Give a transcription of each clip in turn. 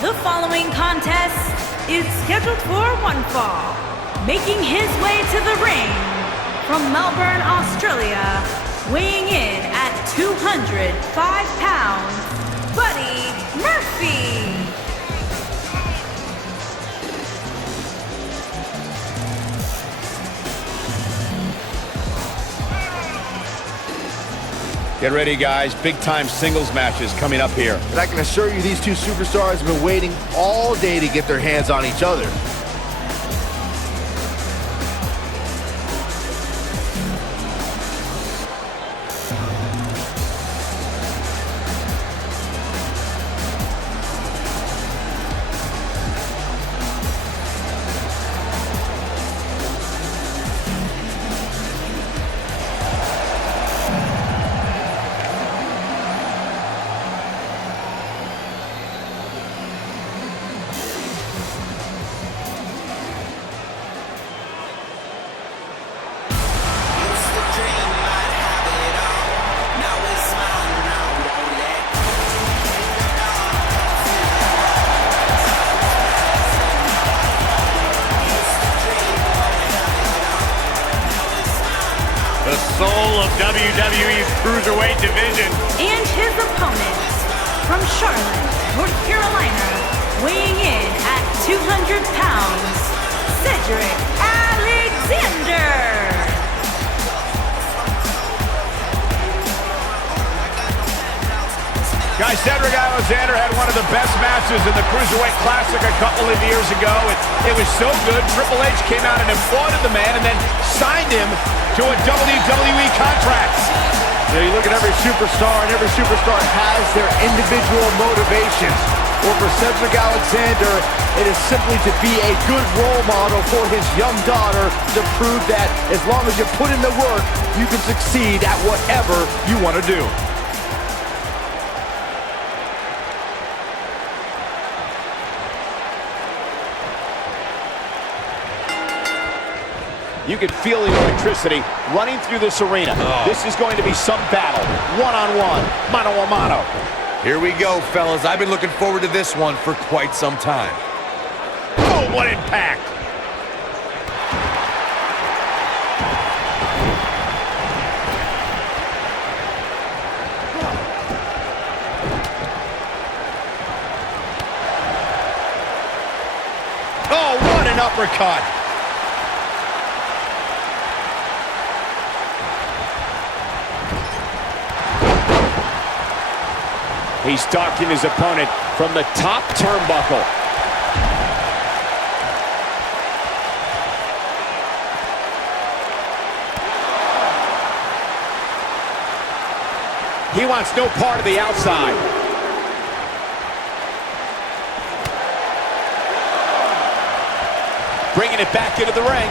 The following contest is scheduled for one fall. Making his way to the ring from Melbourne, Australia, weighing in at 205 pounds, Buddy Murphy. Get ready, guys. Big-time singles matches coming up here. And I can assure you these two superstars have been waiting all day to get their hands on each other. The soul of WWE's Cruiserweight division. And his opponent from Charlotte, North Carolina, weighing in at 200 pounds, Cedric Alexander. Guys, Cedric Alexander had one of the best matches in the Cruiserweight Classic a couple of years ago. It was so good, Triple H came out and applauded the man and then signed him to a WWE contract. You look at every superstar, and every superstar has their individual motivations. Well, for Cedric Alexander, it is simply to be a good role model for his young daughter to prove that as long as you put in the work, you can succeed at whatever you want to do. You can feel the electricity running through this arena. This is going to be some battle. One-on-one, mano-a-mano. Here we go, fellas. I've been looking forward to this one for quite some time. Oh, what impact! Oh, what an uppercut! He's stalking his opponent from the top turnbuckle. He wants no part of the outside. Bringing it back into the ring.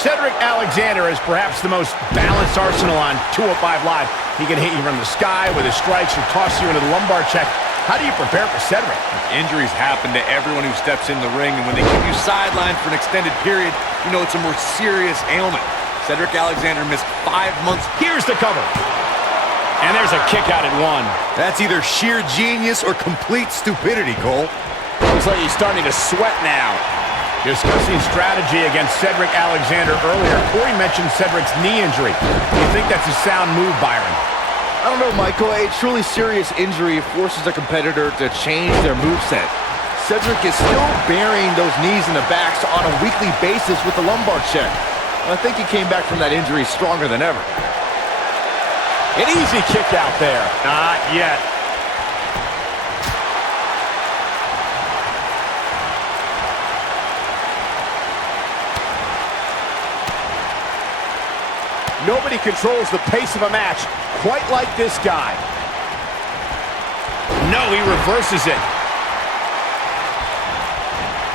Cedric Alexander is perhaps the most balanced arsenal on 205 Live. He can hit you from the sky with his strikes or toss you into the lumbar check. How do you prepare for Cedric? Injuries happen to everyone who steps in the ring, and when they keep you sidelined for an extended period, you know it's a more serious ailment. Cedric Alexander missed 5 months. Here's the cover. And there's a kick out at one. That's either sheer genius or complete stupidity, Cole. Looks like he's starting to sweat now. Discussing strategy against Cedric Alexander earlier, Corey mentioned Cedric's knee injury. Do you think that's a sound move, Byron? I don't know, Michael. A truly serious injury forces a competitor to change their moveset. Cedric is still burying those knees in the backs on a weekly basis with the lumbar check. I think he came back from that injury stronger than ever. An easy kick out there. Not yet. Nobody controls the pace of a match quite like this guy. No, he reverses it.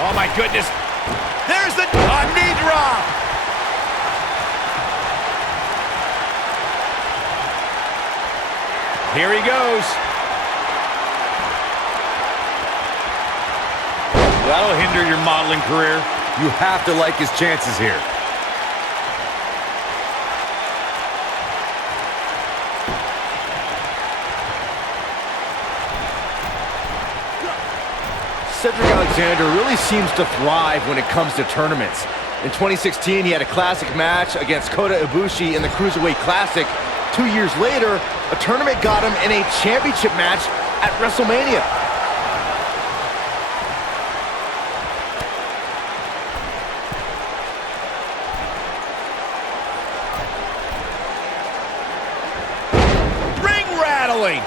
Oh, my goodness. There's the knee drop. Here he goes. That'll hinder your modeling career. You have to like his chances here. Cedric Alexander really seems to thrive when it comes to tournaments. In 2016, he had a classic match against Kota Ibushi in the Cruiserweight Classic. 2 years later, a tournament got him in a championship match at WrestleMania. Ring rattling!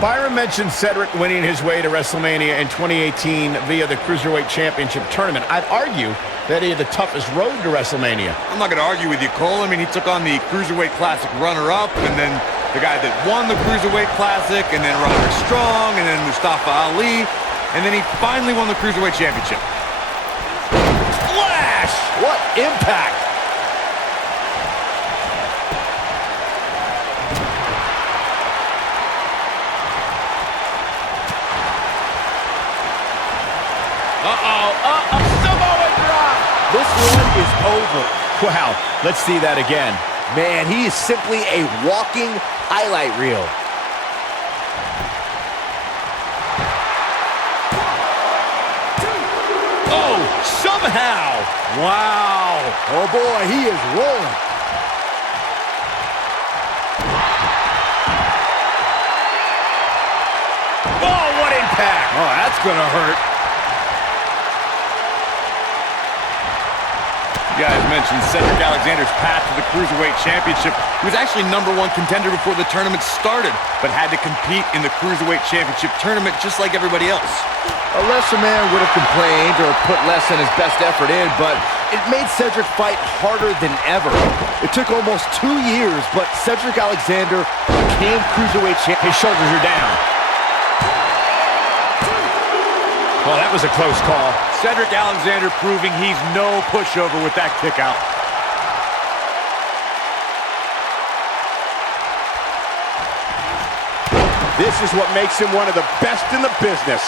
Byron mentioned Cedric winning his way to WrestleMania in 2018 via the Cruiserweight Championship Tournament. I'd argue that he had the toughest road to WrestleMania. I'm not going to argue with you, Cole. I mean, he took on the Cruiserweight Classic runner-up, and then the guy that won the Cruiserweight Classic, and then Roderick Strong, and then Mustafa Ali, and then he finally won the Cruiserweight Championship. Splash! What impact! Samoan drop! This one is over. Wow, let's see that again. Man, he is simply a walking highlight reel. Oh, somehow! Wow. Oh boy, he is rolling. Oh, what impact! Oh, that's gonna hurt. You guys mentioned Cedric Alexander's path to the Cruiserweight Championship. He was actually #1 contender before the tournament started, but had to compete in the Cruiserweight Championship tournament just like everybody else. A lesser man would have complained or put less than his best effort in, but it made Cedric fight harder than ever. It took almost 2 years, but Cedric Alexander became Cruiserweight champion. His shoulders are down. Oh, that was a close call. Cedric Alexander proving he's no pushover with that kick out. This is what makes him one of the best in the business.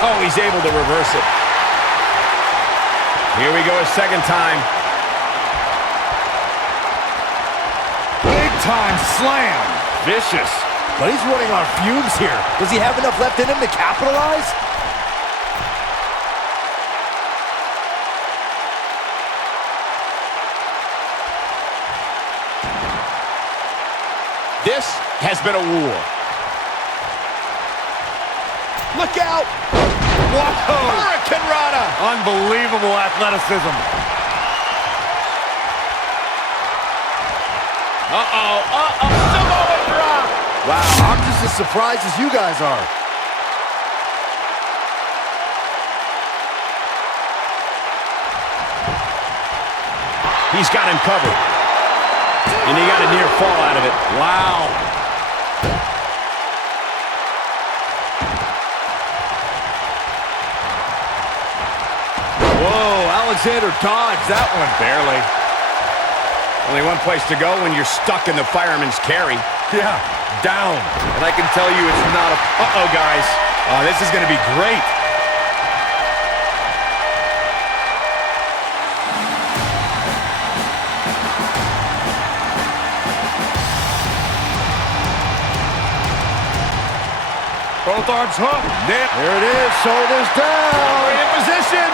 Oh, he's able to reverse it. Here we go a second time. Big time slam. Vicious. But he's running on fumes here. Does he have enough left in him to capitalize? This has been a war. Look out! Whoa! Hurricane Rana! Unbelievable athleticism. Samoan drop! Wow, I'm just as surprised as you guys are. He's got him covered. And he got a near fall out of it. Wow. Whoa, Alexander dodged that one. Barely. Only one place to go when you're stuck in the fireman's carry. Yeah, down. And I can tell you it's not a... Uh-oh, guys. This is going to be great. Both arms hooked. There it is, shoulders down. In position.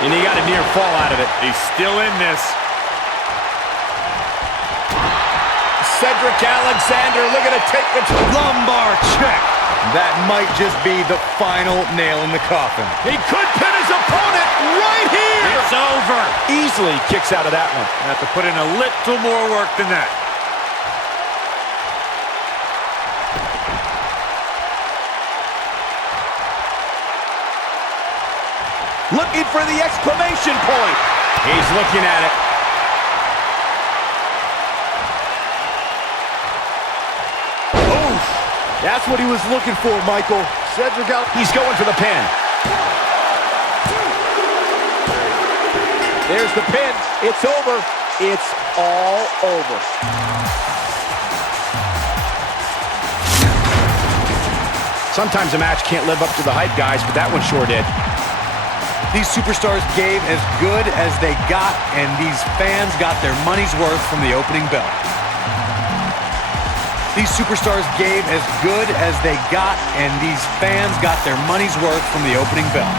And he got a near fall out of it. He's still in this. Cedric Alexander looking to take the Lumbar check. That might just be the final nail in the coffin. He could pin his opponent right here. It's over. Easily kicks out of that one. Have to put in a little more work than that. Looking for the exclamation point. He's looking at it. Oof. That's what he was looking for, Michael. Cedric out. He's going for the pin. There's the pin. It's over. It's all over. Sometimes a match can't live up to the hype, guys, but that one sure did. These superstars gave as good as they got, and these fans got their money's worth from the opening bell. These superstars gave as good as they got, and these fans got their money's worth from the opening bell.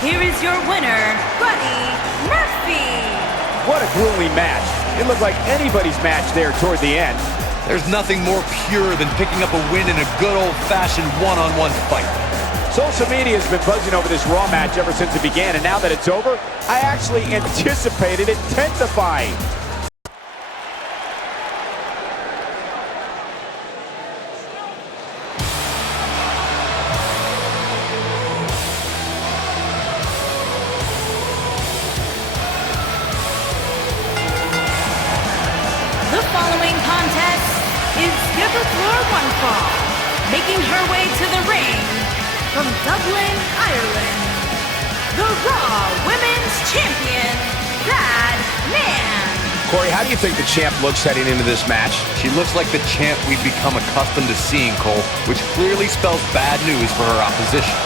Here is your winner, Buddy Murphy. What a grueling match. It looked like anybody's match there toward the end. There's nothing more pure than picking up a win in a good old-fashioned one-on-one fight. Social media has been buzzing over this Raw match ever since it began, and now that it's over, I actually anticipated it intensifying. The following contest is scheduled for one fall. Making her way to the ring from Dublin, Ireland, the Raw Women's Champion, Baddest. Corey, how do you think the champ looks heading into this match? She looks like the champ we've become accustomed to seeing, Cole, which clearly spells bad news for her opposition.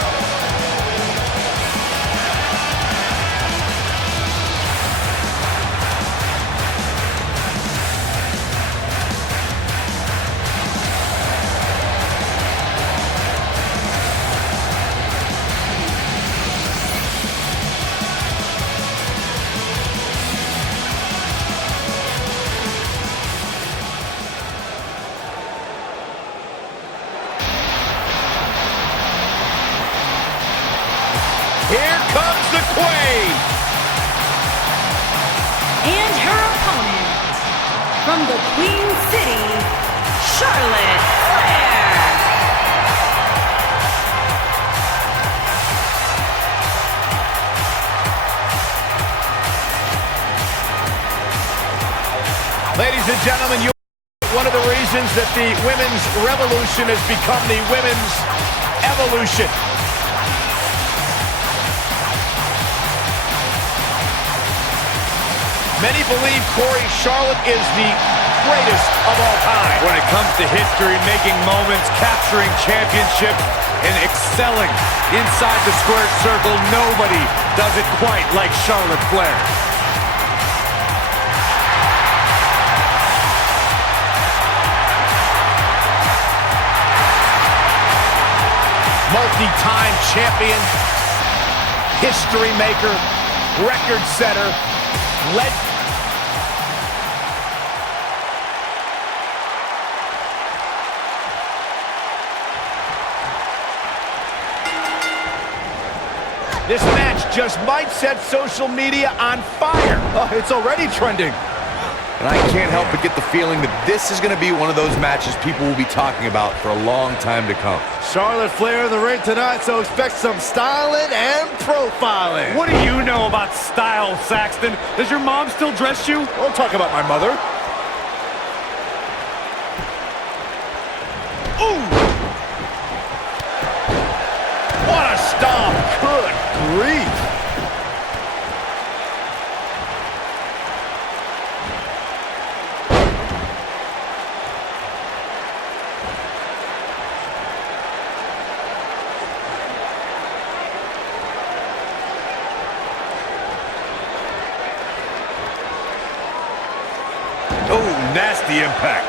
Here comes the Queen! And her opponent from the Queen City, Charlotte Flair. Ladies and gentlemen, one of the reasons that the women's revolution has become the women's evolution. Many believe, Corey, Charlotte is the greatest of all time. When it comes to history, making moments, capturing championships, and excelling inside the squared circle, nobody does it quite like Charlotte Flair. Multi-time champion, history maker, record setter, This match just might set social media on fire. Oh, it's already trending. And I can't help but get the feeling that this is going to be one of those matches people will be talking about for a long time to come. Charlotte Flair in the ring tonight, so expect some styling and profiling. What do you know about style, Saxton? Does your mom still dress you? Don't talk about my mother. Ooh! What a stomp! Good grief. Oh, nasty impact.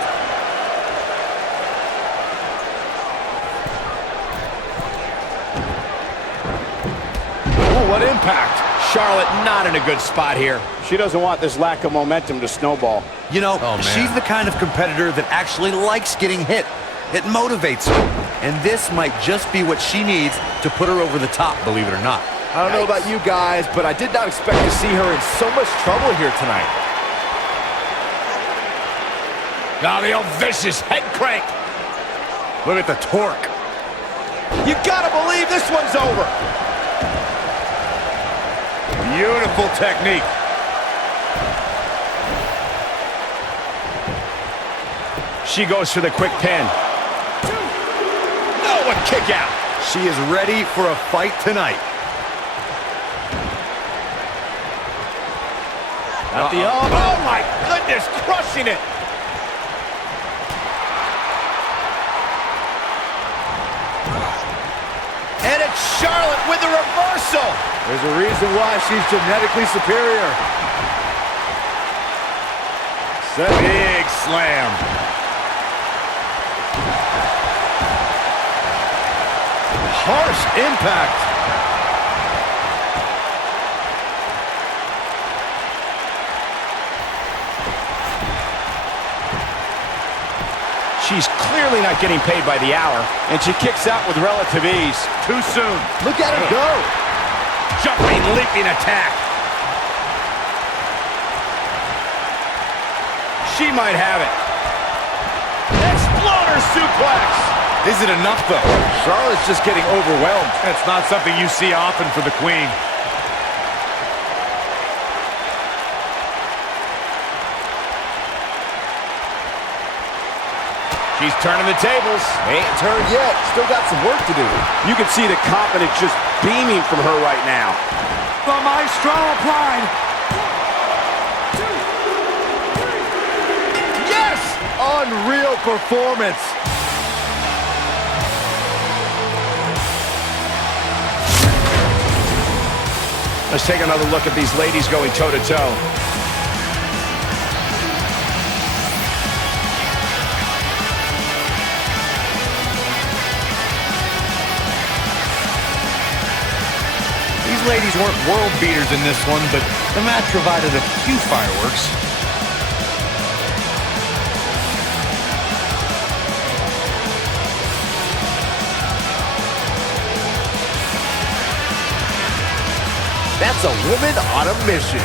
Oh, what impact. Charlotte not in a good spot here. She doesn't want this lack of momentum to snowball. You know, she's the kind of competitor that actually likes getting hit. It motivates her. And this might just be what she needs to put her over the top, believe it or not. I don't know about you guys, but I did not expect to see her in so much trouble here tonight. Now the old vicious head crank. Look at the torque. You gotta believe this one's over. Beautiful technique. She goes for the quick pin. Oh, a kick out. She is ready for a fight tonight. At the elbow. Oh my goodness, crushing it. And it's Charlotte with the reversal. There's a reason why she's genetically superior. Big slam. Harsh impact. She's clearly not getting paid by the hour, and she kicks out with relative ease. Too soon. Look at her go. Jumping, leaping attack. She might have it. Exploder suplex. Is it enough, though? Charlotte's just getting overwhelmed. That's not something you see often for the Queen. She's turning the tables. Ain't turned yet. Still got some work to do. You can see the confidence just beaming from her right now. The maestro applied. Yes! Unreal performance. Let's take another look at these ladies going toe-to-toe. These ladies weren't world beaters in this one, but the match provided a few fireworks. That's a woman on a mission.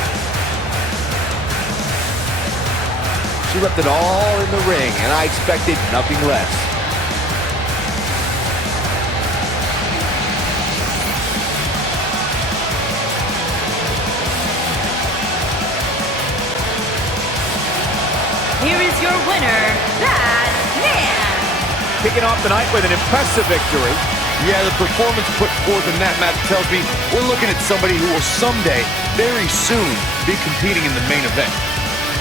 She left it all in the ring, and I expected nothing less. Here is your winner, Baddest. Kicking off the night with an impressive victory. Yeah, the performance put forth in that match tells me we're looking at somebody who will someday, very soon, be competing in the main event.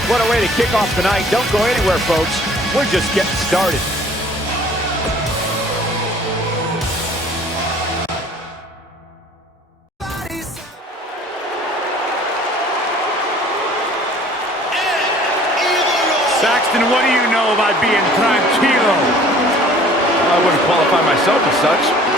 What a way to kick off the night. Don't go anywhere, folks. We're just getting started. Saxton, what do you know about being tranquilo? I wouldn't qualify myself as such.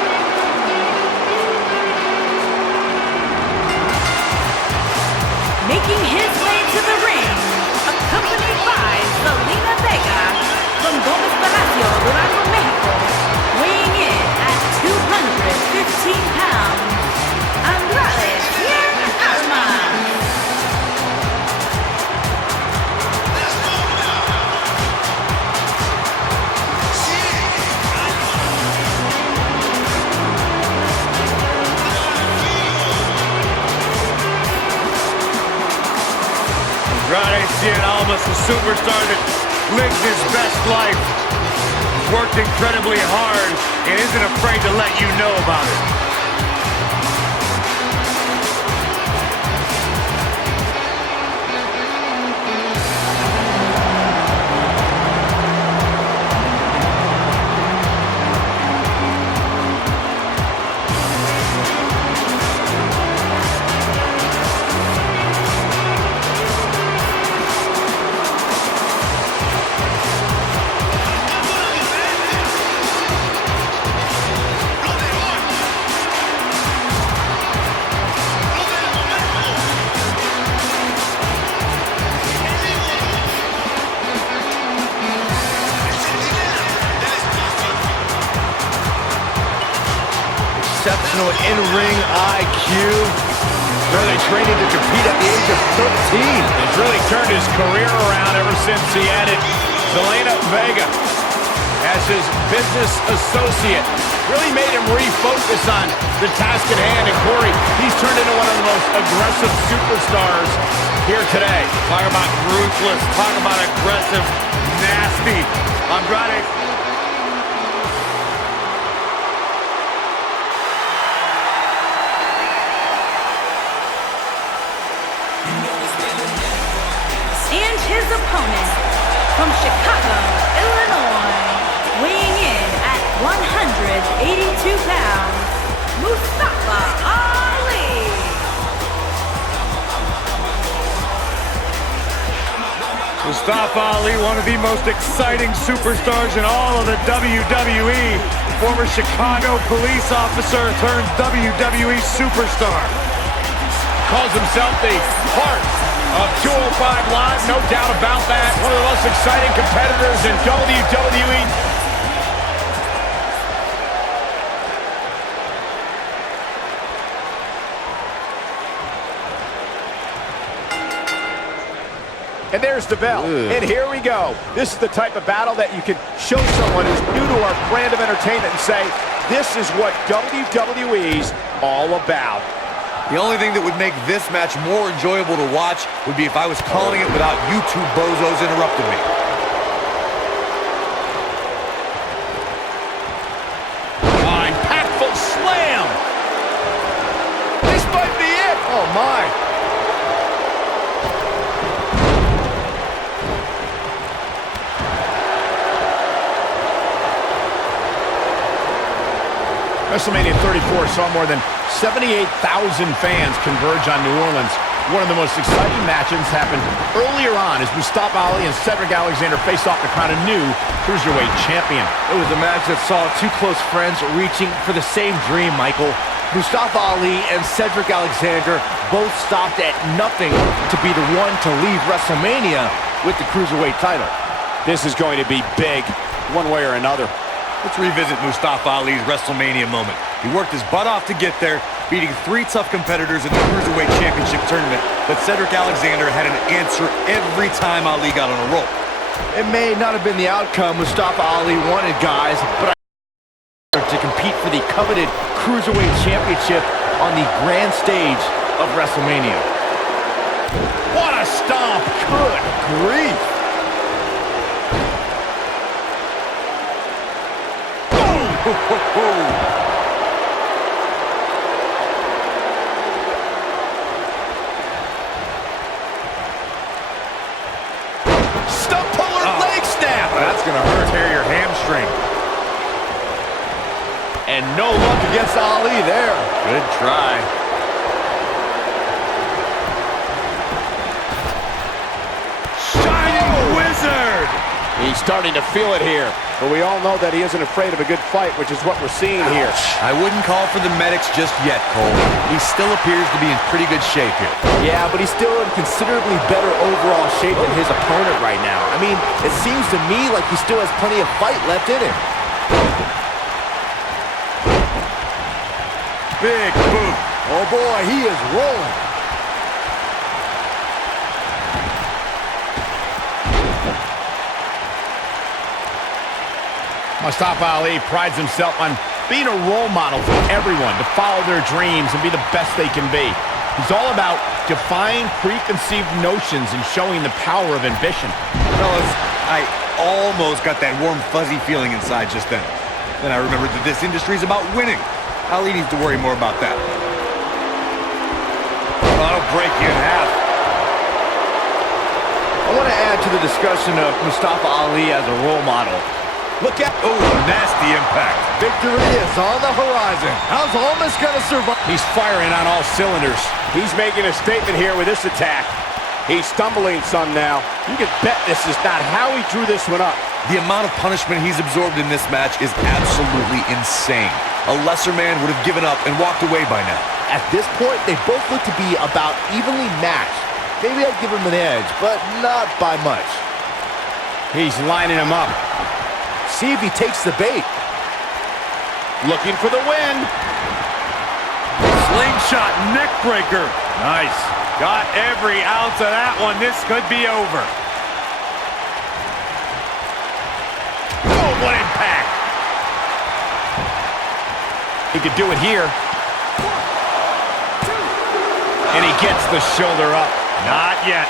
Making his way to the ring, accompanied by Zelina Vega from Gomez Palacio, Durango, Mexico, weighing in at 215 pounds, Andrade Cien Almas. Andrade Cien Almas, a superstar that lives his best life. He's worked incredibly hard and isn't afraid to let you know about it. Exceptional in-ring IQ. Really training to compete at the age of 13. He's really turned his career around ever since he added Zelina Vega as his business associate. Really made him refocus on the task at hand. And Corey, he's turned into one of the most aggressive superstars here today. Talk about ruthless, talk about aggressive, nasty. Andrade. his opponent from Chicago, Illinois, weighing in at 182 pounds, Mustafa Ali. Mustafa Ali, one of the most exciting superstars in all of the WWE. Former Chicago police officer turned WWE superstar. Calls himself the heart of 205 Live, no doubt about that. One of the most exciting competitors in WWE. And there's the bell. And here we go. This is the type of battle that you can show someone who's new to our brand of entertainment and say, this is what WWE's all about. The only thing that would make this match more enjoyable to watch would be if I was calling it without you two bozos interrupting me. Impactful slam. This might be it. Oh, my. WrestleMania 34 saw more than 78,000 fans converge on New Orleans. One of the most exciting matches happened earlier on as Mustafa Ali and Cedric Alexander faced off to crown a new Cruiserweight champion. It was a match that saw two close friends reaching for the same dream, Michael. Mustafa Ali and Cedric Alexander both stopped at nothing to be the one to leave WrestleMania with the Cruiserweight title. This is going to be big, one way or another. Let's revisit Mustafa Ali's WrestleMania moment. He worked his butt off to get there, beating 3 tough competitors in the Cruiserweight Championship tournament, but Cedric Alexander had an answer every time Ali got on a roll. It may not have been the outcome Mustafa Ali wanted, guys, but to compete for the coveted Cruiserweight Championship on the grand stage of WrestleMania. What a stomp! Good grief! Stump puller leg snap. That's gonna hurt. Tear your hamstring. And no luck against Ali there. Good try. Shining Wizard. He's starting to feel it here, but we all know that he isn't afraid of a good fight, which is what we're seeing here. I wouldn't call for the medics just yet, Cole. He still appears to be in pretty good shape here. Yeah, but he's still in considerably better overall shape than his opponent right now. I mean, it seems to me like he still has plenty of fight left in him. Big boot. Oh boy, he is rolling. Mustafa Ali prides himself on being a role model for everyone to follow their dreams and be the best they can be. He's all about defying preconceived notions and showing the power of ambition. Fellas, I almost got that warm, fuzzy feeling inside just then. Then I remembered that this industry is about winning. Ali needs to worry more about that. That'll break you in half. I want to add to the discussion of Mustafa Ali as a role model. Look at... Oh, nasty impact. Victory is on the horizon. How's almost going to survive? He's firing on all cylinders. He's making a statement here with this attack. He's stumbling some now. You can bet this is not how he drew this one up. The amount of punishment he's absorbed in this match is absolutely insane. A lesser man would have given up and walked away by now. At this point, they both look to be about evenly matched. Maybe I'd give him an edge, but not by much. He's lining him up. See if he takes the bait. Looking for the win. Slingshot neck breaker. Nice. Got every ounce of that one. This could be over. Oh, what impact. He could do it here. And he gets the shoulder up. Not yet.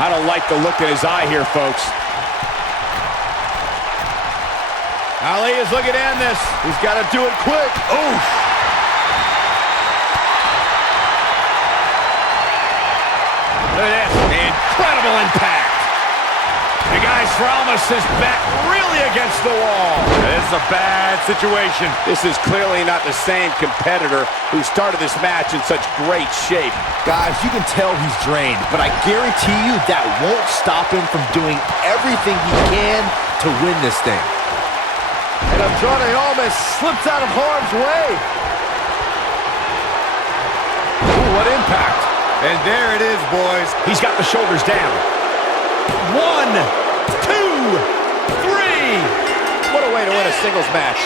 I don't like the look in his eye here, folks. Ali is looking to end this. He's got to do it quick. Oof. Look at this. Incredible impact. The guy's Ramos is back really against the wall. This is a bad situation. This is clearly not the same competitor who started this match in such great shape. Guys, you can tell he's drained, but I guarantee you that won't stop him from doing everything he can to win this thing. And Andrade almost slips out of harm's way. Ooh, what impact. And there it is, boys. He's got the shoulders down. 1, 2, 3. What a way to win a singles match.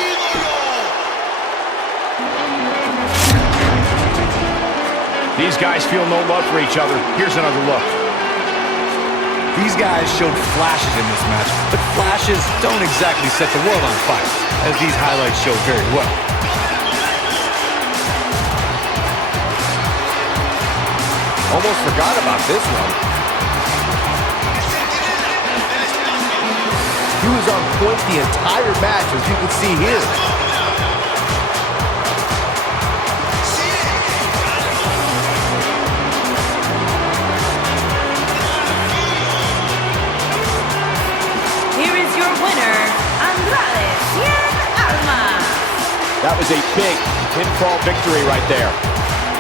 These guys feel no love for each other. Here's another look. These guys showed flashes in this match, but flashes don't exactly set the world on fire, as these highlights show very well. Almost forgot about this one. He was on point the entire match, as you can see here. Here is your winner, Andrade Almas. That was a big pinfall victory right there.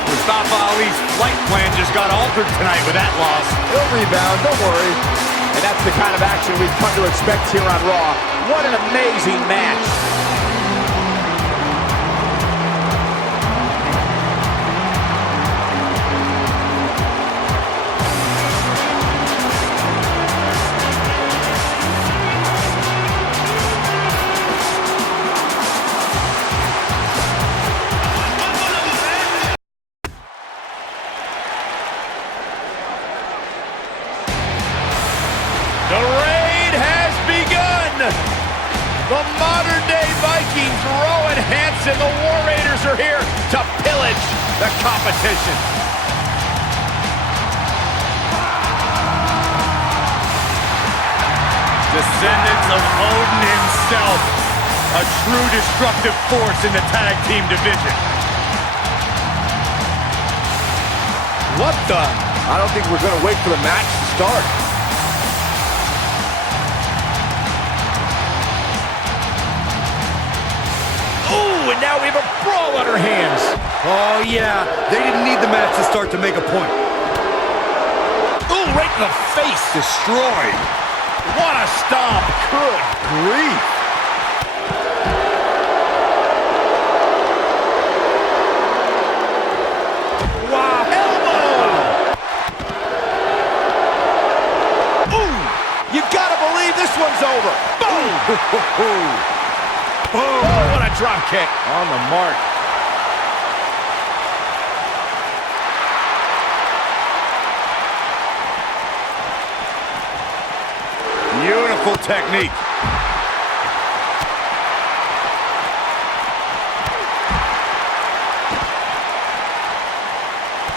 Mustafa Ali's flight plan just got altered tonight with that loss. He'll rebound, don't worry. And that's the kind of action we've come to expect here on Raw. What an amazing match. The raid has begun! The modern-day Vikings, Rowan Hansen, the War Raiders are here to pillage the competition. Descendants of Odin himself, a true destructive force in the tag team division. What the? I don't think we're going to wait for the match to start. Ooh, and now we have a brawl on our hands. Oh, yeah. They didn't need the match to start to make a point. Ooh, right in the face. Destroyed. What a stomp. Good grief. Wow, elbow. Ooh, you gotta believe this one's over. Boom. Oh, what a drop kick. On the mark. Beautiful technique.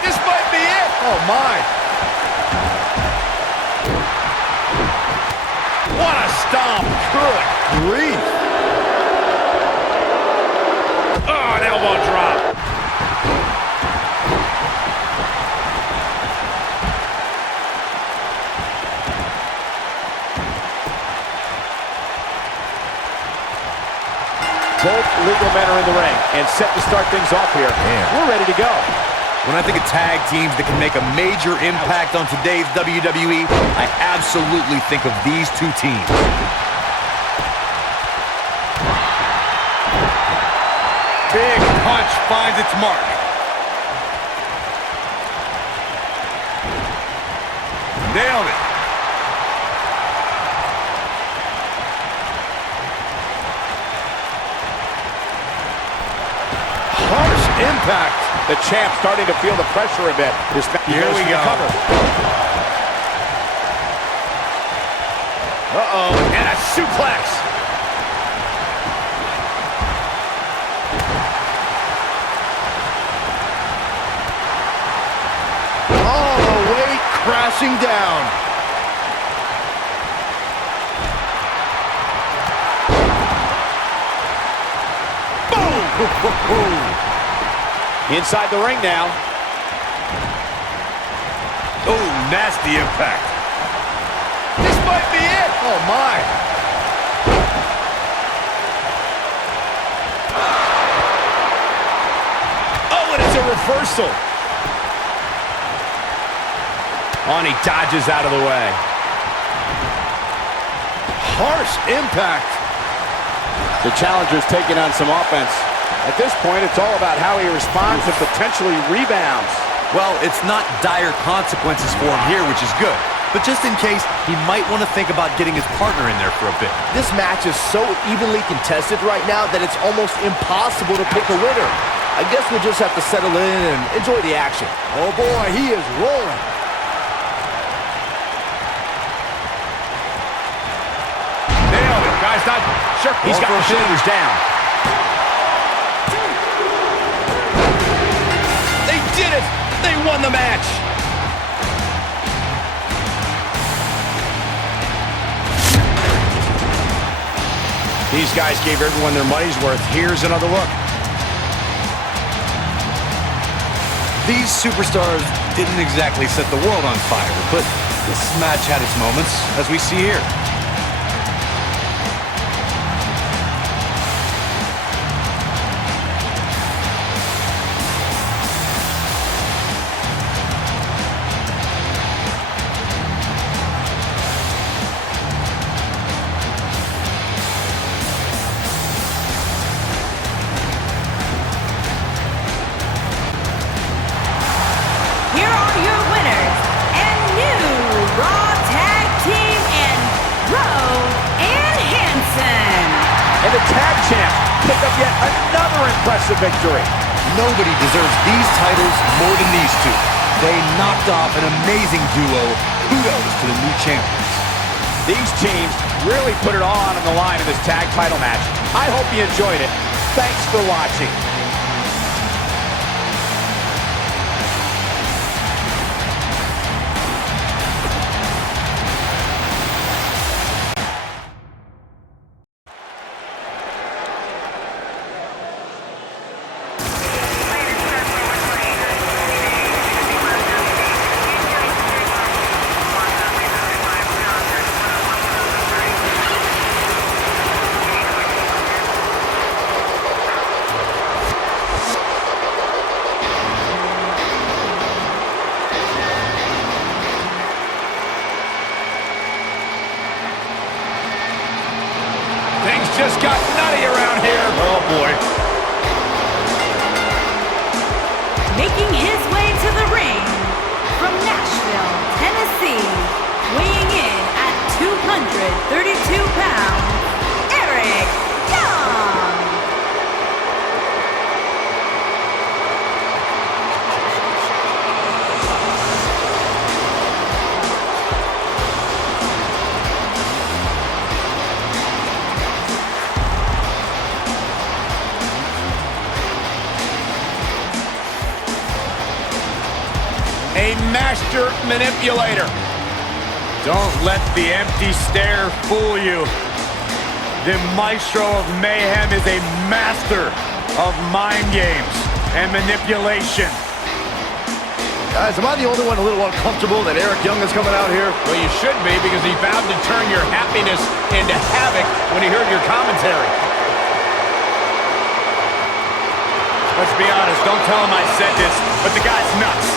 This might be it. Oh, my. What a stomp. Good grief. Oh, an elbow drop. Both legal men are in the ring and set to start things off here. We're ready to go. When I think of tag teams that can make a major impact on today's WWE, I absolutely think of these two teams. Big punch finds its mark. Nailed it. Harsh impact. The champ starting to feel the pressure a bit. Here we go. Uh-oh, and a suplex. All the way crashing down. Inside the ring now. Oh, nasty impact. This might be it. Oh, my. Oh, and it's a reversal. On, he dodges out of the way. Harsh impact. The challenger's taking on some offense. At this point, it's all about how he responds and potentially rebounds. Well, it's not dire consequences for him here, which is good. But just in case, he might want to think about getting his partner in there for a bit. This match is so evenly contested right now that it's almost impossible to pick a winner. I guess we'll just have to settle in and enjoy the action. Oh boy, he is rolling. Nailed it. Guy's not sure. He's got the shoulders down. They did it. They won the match. These guys gave everyone their money's worth. Here's another look. These superstars didn't exactly set the world on fire, but this match had its moments, as we see here. And the tag champ picked up yet another impressive victory. Nobody deserves these titles more than these two. They knocked off an amazing duo. Kudos to the new champions. These teams really put it all on the line in this tag title match. I hope you enjoyed it. Thanks for watching. Just got nutty around here. Oh, boy. Making his way to the ring from Nashville, Tennessee, weighing in at 232 pounds, Eric Young. A master manipulator. Don't let the empty stare fool you. The Maestro of Mayhem is a master of mind games and manipulation. Guys, am I the only one a little uncomfortable that Eric Young is coming out here? Well, you should be, because he vowed to turn your happiness into havoc when he heard your commentary. Let's be honest, don't tell him I said this, but the guy's nuts.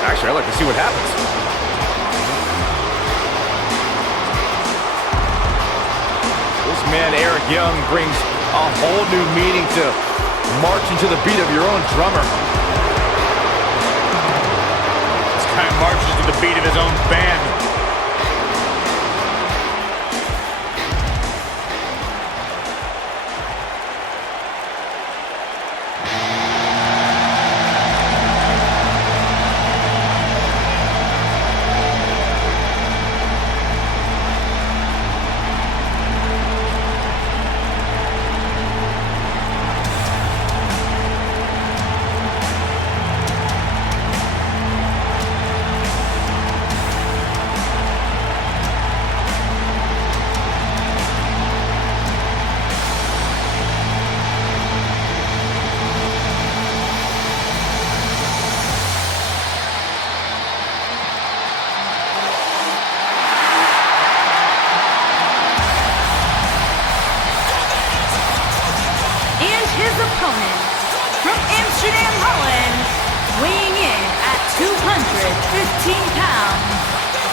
Actually, I'd like to see what happens. This man, Eric Young, brings a whole new meaning to marching to the beat of your own drummer. This guy marches to the beat of his own band. his opponent, from Amsterdam, Holland, weighing in at 215 pounds,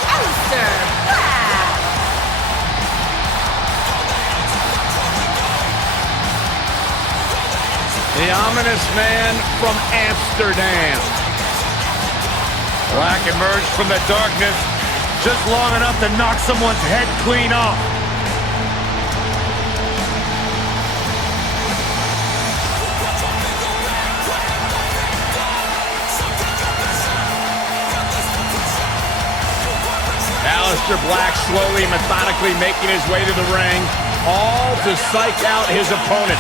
Aleister Black. The ominous man from Amsterdam. Black emerged from the darkness just long enough to knock someone's head clean off. Aleister Black slowly and methodically making his way to the ring, all to psych out his opponent.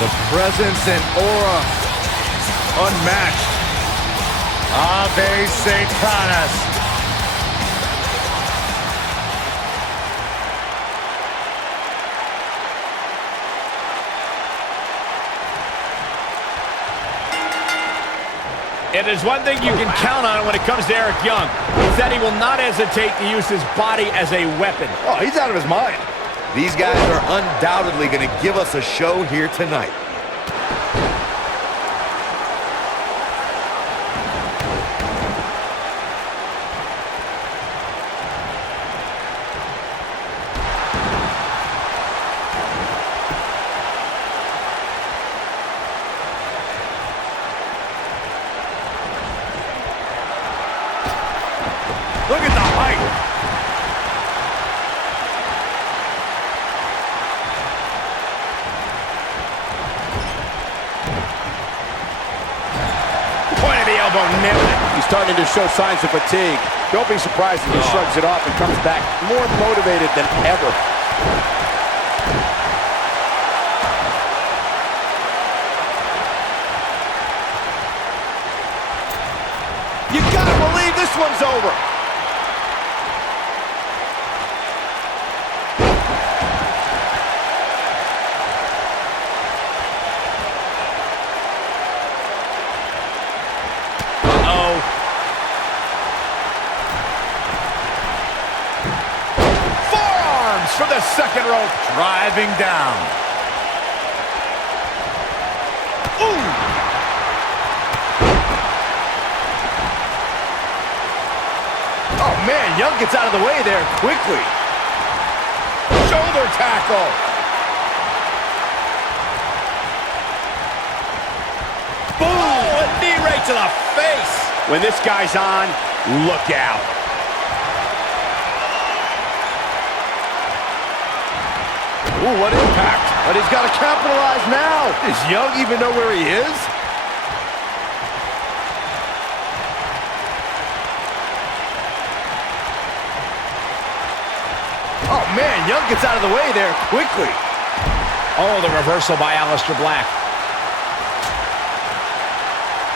The presence and aura unmatched. Ave Satanas. It is one thing you can count on when it comes to Eric Young, is that he will not hesitate to use his body as a weapon. Oh, he's out of his mind. These guys are undoubtedly going to give us a show here tonight. Look at the height. Point of the elbow, nailed it. He's starting to show signs of fatigue. Don't be surprised if he shrugs it off and comes back more motivated than ever. You gotta believe this one's over. From the second rope, Driving down. ooh! Oh man, Young gets out of the way there quickly. Shoulder tackle. Boom! Oh, a knee right to the face. When this guy's on, look out. Ooh, what impact. But he's got to capitalize now. Does Young even know where he is? Oh, man, Young gets out of the way there quickly. Oh, the reversal by Aleister Black.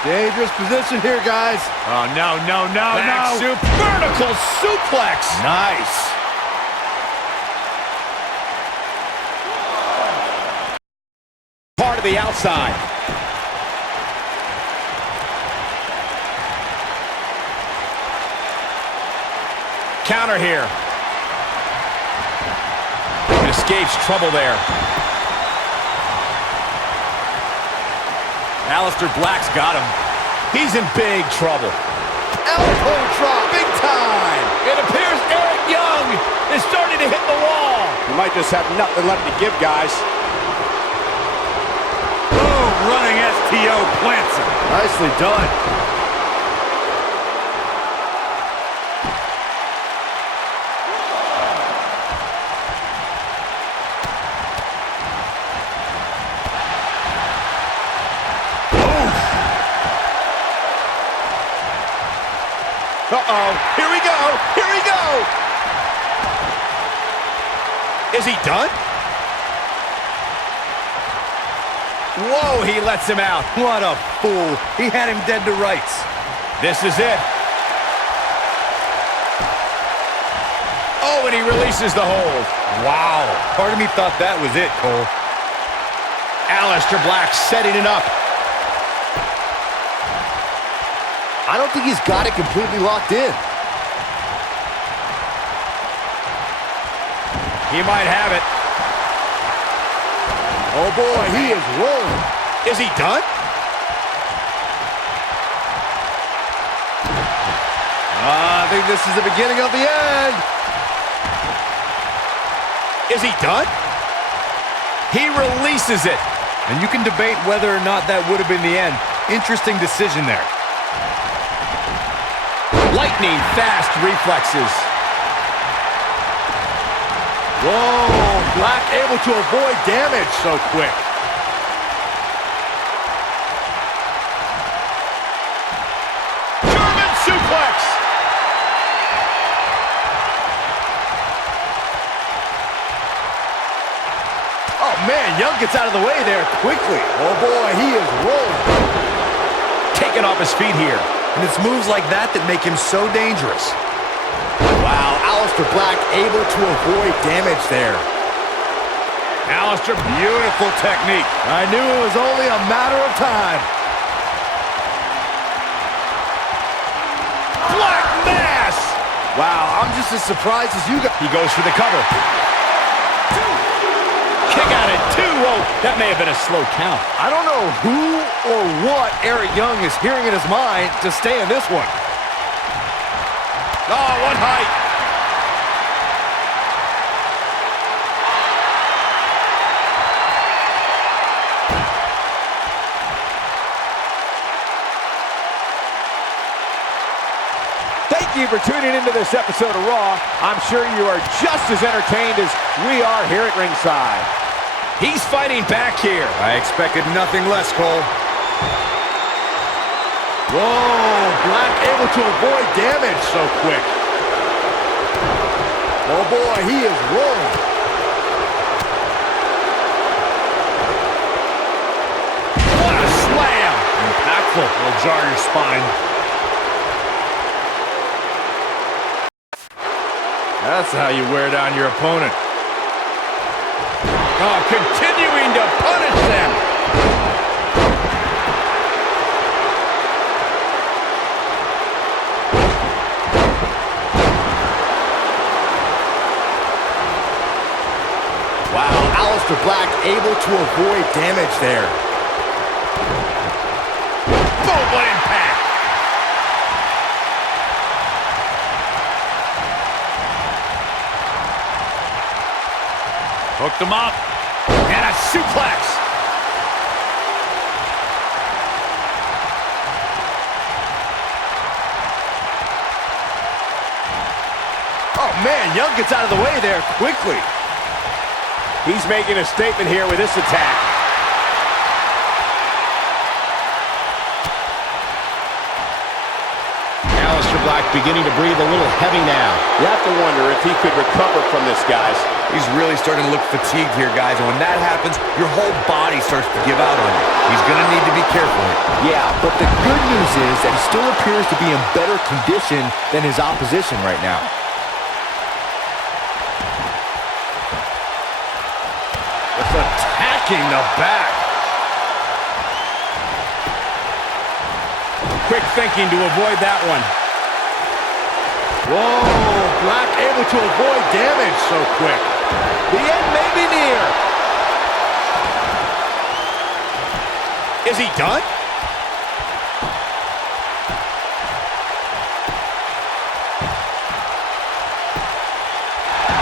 Dangerous position here, guys. Oh, no, no, no, Back no. vertical suplex. Nice. Part of the outside. Counter here. And escapes trouble there. Aleister Black's got him. He's in big trouble. Elbow drop, big time. It appears Eric Young is starting to hit the wall. You might just have nothing left to give, guys. Boom, running STO plants him. Nicely done. Uh-oh, here we go, here we go! Is he done? Whoa, he lets him out. What a fool. He had him dead to rights. This is it. Oh, and he releases the hold. Wow. Part of me thought that was it, Cole. Aleister Black setting it up. I don't think he's got it completely locked in. He might have it. Oh boy, he is rolling. Is he done? I think this is the beginning of the end. Is he done? He releases it. And you can debate whether or not that would have been the end. Interesting decision there. Lightning fast reflexes. Whoa, Black able to avoid damage so quick. German suplex. Oh man, Young gets out of the way there quickly. Oh boy, he is rolling. Taken off his feet here. And it's moves like that that make him so dangerous. Wow, Aleister Black able to avoid damage there. Aleister, Beautiful technique. I knew it was only a matter of time. Black Mass. Wow, I'm just as surprised as you guys. He goes for the cover. Kick out at 2. Oh, that may have been a slow count. I don't know who or what Eric Young is hearing in his mind to stay in this one. Oh, one height. Thank you for tuning into this episode of Raw. I'm sure you are just as entertained as we are here at ringside. He's fighting back here. I expected nothing less, Cole. Whoa, Black able to avoid damage so quick. Oh boy, he is rolling. What a slam. Impactful. Will jar your spine. That's how you wear down your opponent. Oh, continuing to punish them. Wow, Aleister Black able to avoid damage there. Boom, what impact. Hooked him up. And a suplex. Oh man, Young gets out of the way there quickly. He's making a statement here with this attack. Aleister Black beginning to breathe a little heavy now. You have to wonder if he could recover from this, guys. He's really starting to look fatigued here, guys. And when that happens, your whole body starts to give out on you. He's going to need to be careful here. Yeah, but the good news is that he still appears to be in better condition than his opposition right now. Just attacking the back. Quick thinking to avoid that one. Whoa, Black able to avoid damage so quick. The end may be near. Is he done?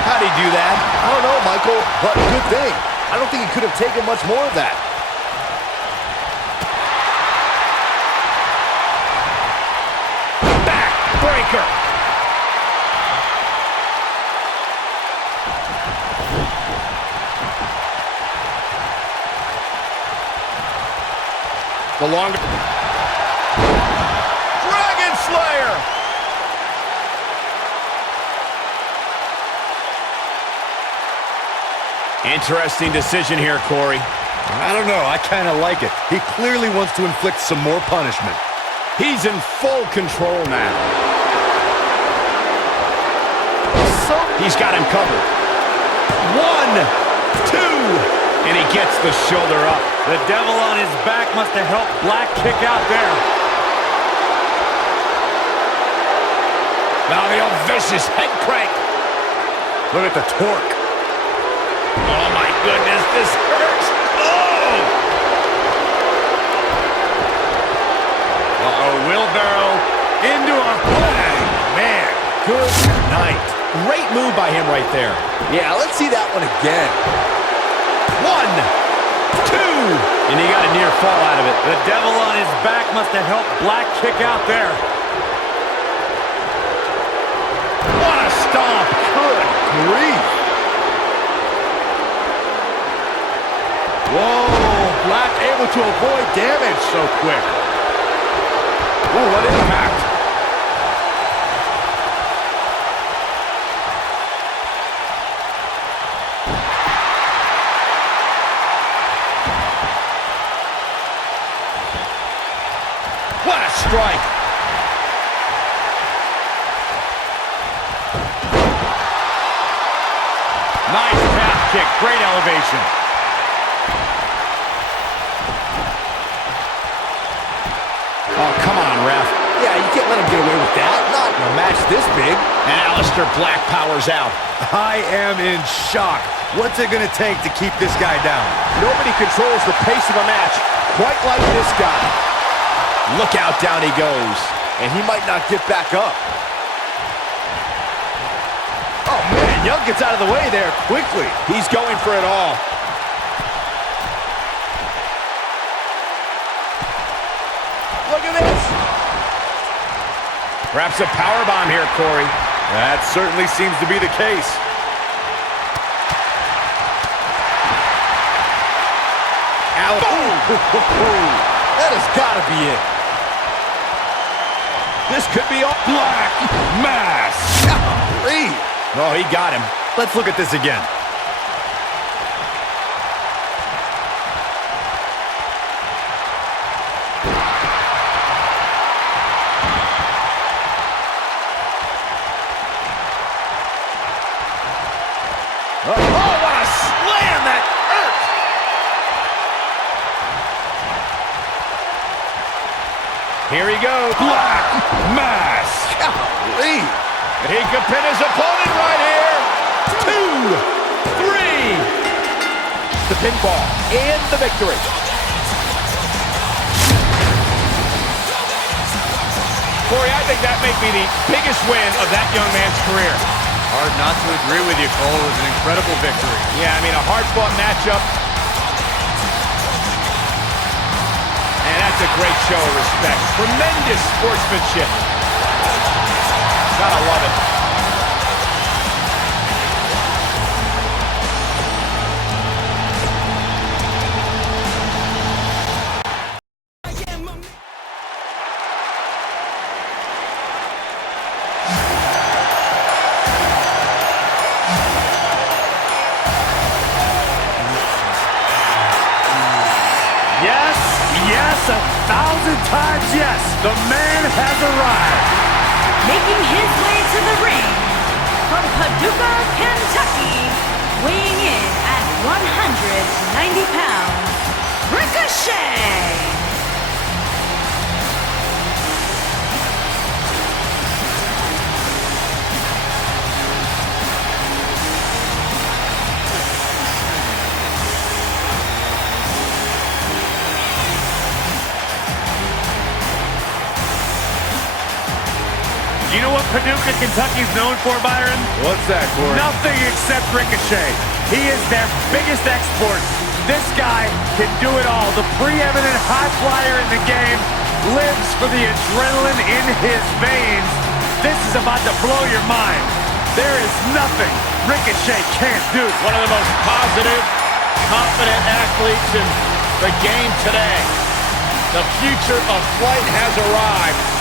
How'd he do that? I don't know, Michael, but good thing. I don't think he could have taken much more of that. Backbreaker. The longer. Dragon Slayer. Interesting decision here, Corey. I don't know. I kind of like it. He clearly wants to inflict some more punishment. He's in full control now. So He's got him covered. 1, 2, and he gets the shoulder up. The devil on his back must have helped Black kick out there. Now the old vicious head crank. Look at the torque. Oh my goodness, this hurts. Oh! Uh-oh, wheelbarrow into a bang. Man, good night. Great move by him right there. Yeah, let's see that one again. 1, 2, and he got a near fall out of it. The devil on his back must have helped Black kick out there. What a stomp. Good grief. Whoa, Black able to avoid damage so quick. Ooh, what impact. What a strike. Nice calf kick, great elevation. Oh, come on, ref. Yeah, you can't let him get away with that. Not in a match this big. And Aleister Black powers out. I am in shock. What's it gonna take to keep this guy down? Nobody controls the pace of a match quite like this guy. Look out, down he goes. And he might not get back up. Oh, man, Young gets out of the way there quickly. He's going for it all. Look at this. Perhaps a powerbomb here, Corey. That certainly seems to be the case. That has got to be it. This could be all Black Mass. Golly. Oh, he got him. Let's look at this again. Oh, what a slam that hurt. Here he goes. Black Mass. Golly. He could pin his opponent right here. 2, 3. The pinfall and the victory. Corey, I think that may be the biggest win of that young man's career. Hard not to agree with you, Cole. It was an incredible victory. Yeah, I mean, a hard-fought matchup. And that's a great show of respect. Tremendous sportsmanship. Gotta love it. Yes, 1,000 times yes. The man has arrived. Making his way to the ring from Paducah, Kentucky, weighing in at 190 pounds, Ricochet. You know what Paducah, Kentucky's known for, Byron? What's that, Corey? Nothing except Ricochet. He is their biggest export. This guy can do it all. The preeminent high flyer in the game lives for the adrenaline in his veins. This is about to blow your mind. There is nothing Ricochet can't do. One of the most positive, confident athletes in the game today. The future of flight has arrived.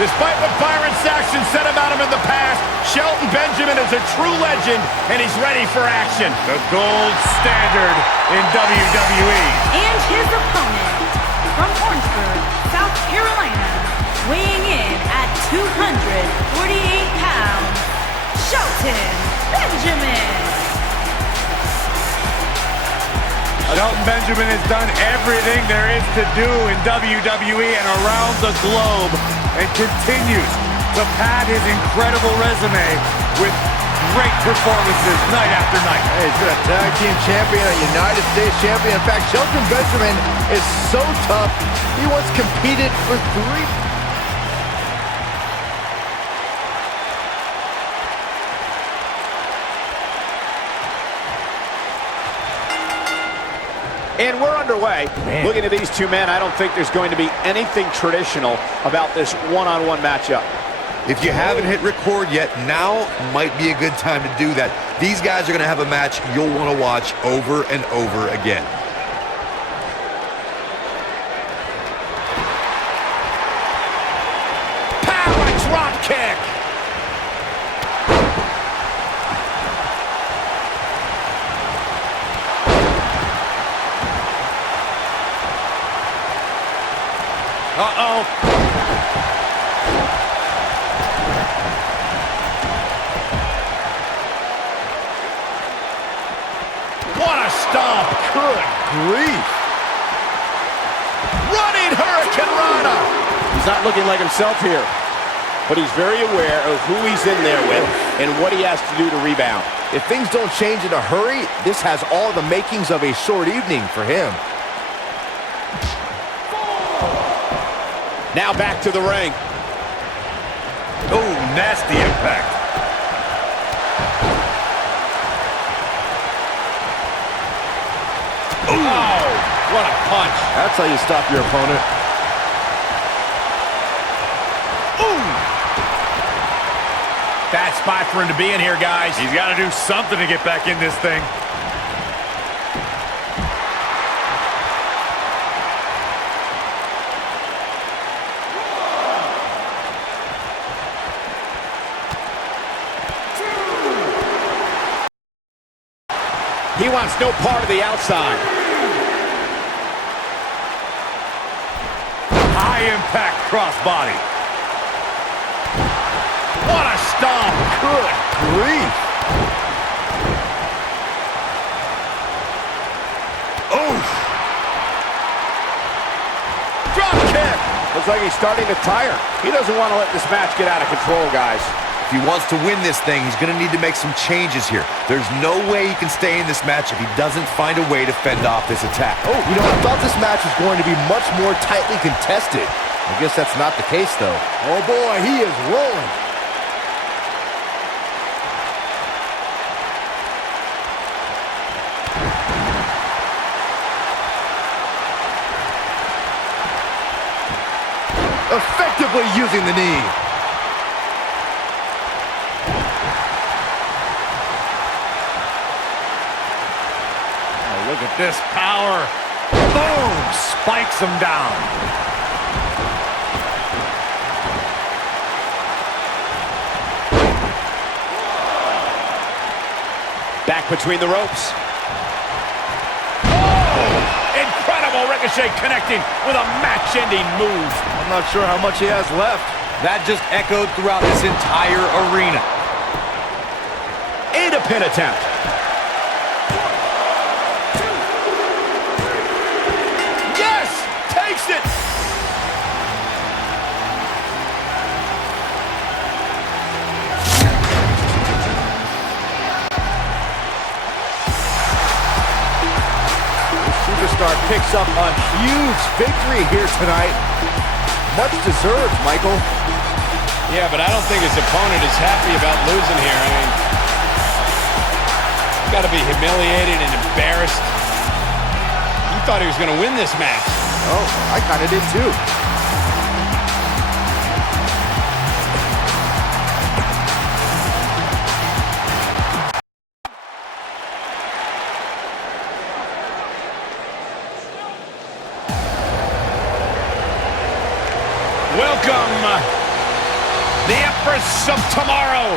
Despite what Byron Saxton said about him in the past, Shelton Benjamin is a true legend, and he's ready for action. The gold standard in WWE. And his opponent, from Orangeburg, South Carolina, weighing in at 248 pounds, Shelton Benjamin. Shelton Benjamin has done everything there is to do in WWE and around the globe, and continues to pad his incredible resume with great performances night after night. Hey, he's been a tag team champion, a United States champion. In fact, Shelton Benjamin is so tough, he once competed for 3... And we're underway. Man. Looking at these two men, I don't think there's going to be anything traditional about this one-on-one matchup. If you haven't hit record yet, now might be a good time to do that. These guys are going to have a match you'll want to watch over and over again. Power drop kick. Uh-oh. What a stomp. Good grief. Running Hurricane Rana. He's not looking like himself here, but he's very aware of who he's in there with and what he has to do to rebound. If things don't change in a hurry, this has all the makings of a short evening for him. Now back to the ring. Oh, nasty impact. Oh, what a punch. That's how you stop your opponent. Ooh. Bad spot for him to be in here, guys. He's got to do something to get back in this thing. He wants no part of the outside. High impact crossbody. What a stomp. Good grief. Oof. Drop kick. Looks like he's starting to tire. He doesn't want to let this match get out of control, guys. If he wants to win this thing, he's going to need to make some changes here. There's no way he can stay in this match if he doesn't find a way to fend off this attack. Oh, you know, I thought this match was going to be much more tightly contested. I guess that's not the case, though. Oh, boy, he is rolling. Effectively using the knee. Oh, look at this power. Boom! Spikes him down. Back between the ropes. Oh! Incredible ricochet connecting with a match-ending move. I'm not sure how much he has left. That just echoed throughout this entire arena. And a pin attempt. Yes! Takes it! Superstar picks up a huge victory here tonight. Much deserved, Michael. Yeah, but I don't think his opponent is happy about losing here. I mean, he's got to be humiliated and embarrassed. He thought he was going to win this match. Oh, I kind of did too. Welcome Empress of Tomorrow.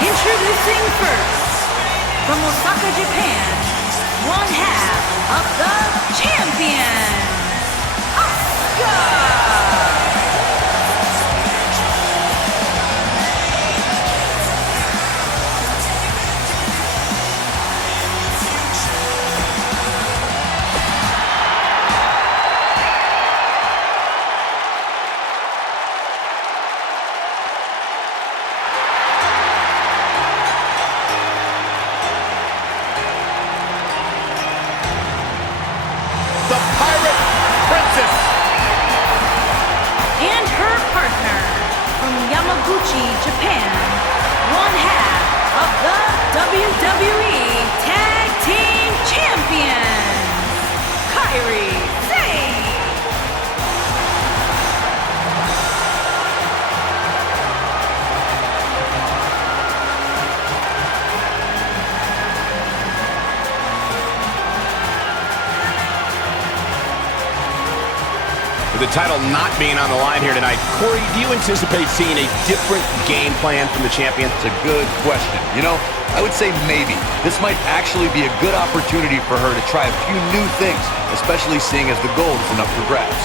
Introducing first, from Osaka, Japan, one half of the champion, Asuka! Japan, one half of the WWE Tag Team Champions, Kairi Sane. With the title not being on the line here tonight, Corey, do you anticipate seeing a different game plan from the champion? It's a good question. You know, I would say maybe. This might actually be a good opportunity for her to try a few new things, especially seeing as the gold isn't up for grabs.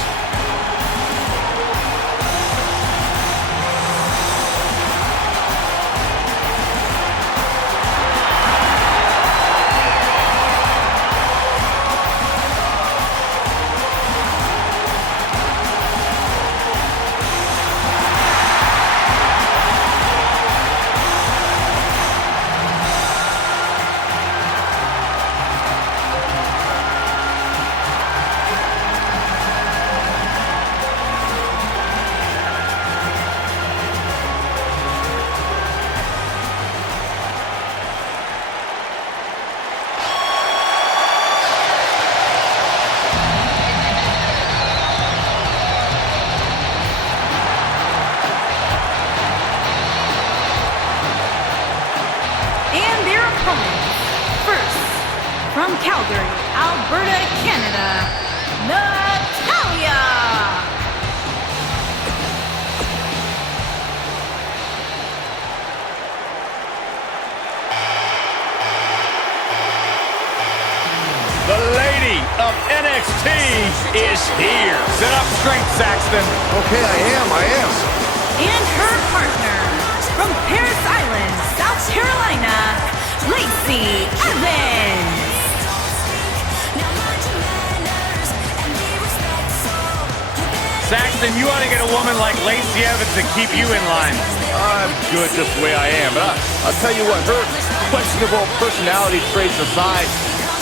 From Calgary, Alberta, Canada, Natalya! The lady of NXT is here. Sit up straight, Saxton. Okay, I am. And her partner, from Paris Island, South Carolina, Lacey Evans. Saxton, you ought to get a woman like Lacey Evans to keep you in line. I'm good just the way I am. But I'll tell you what, her questionable personality traits aside,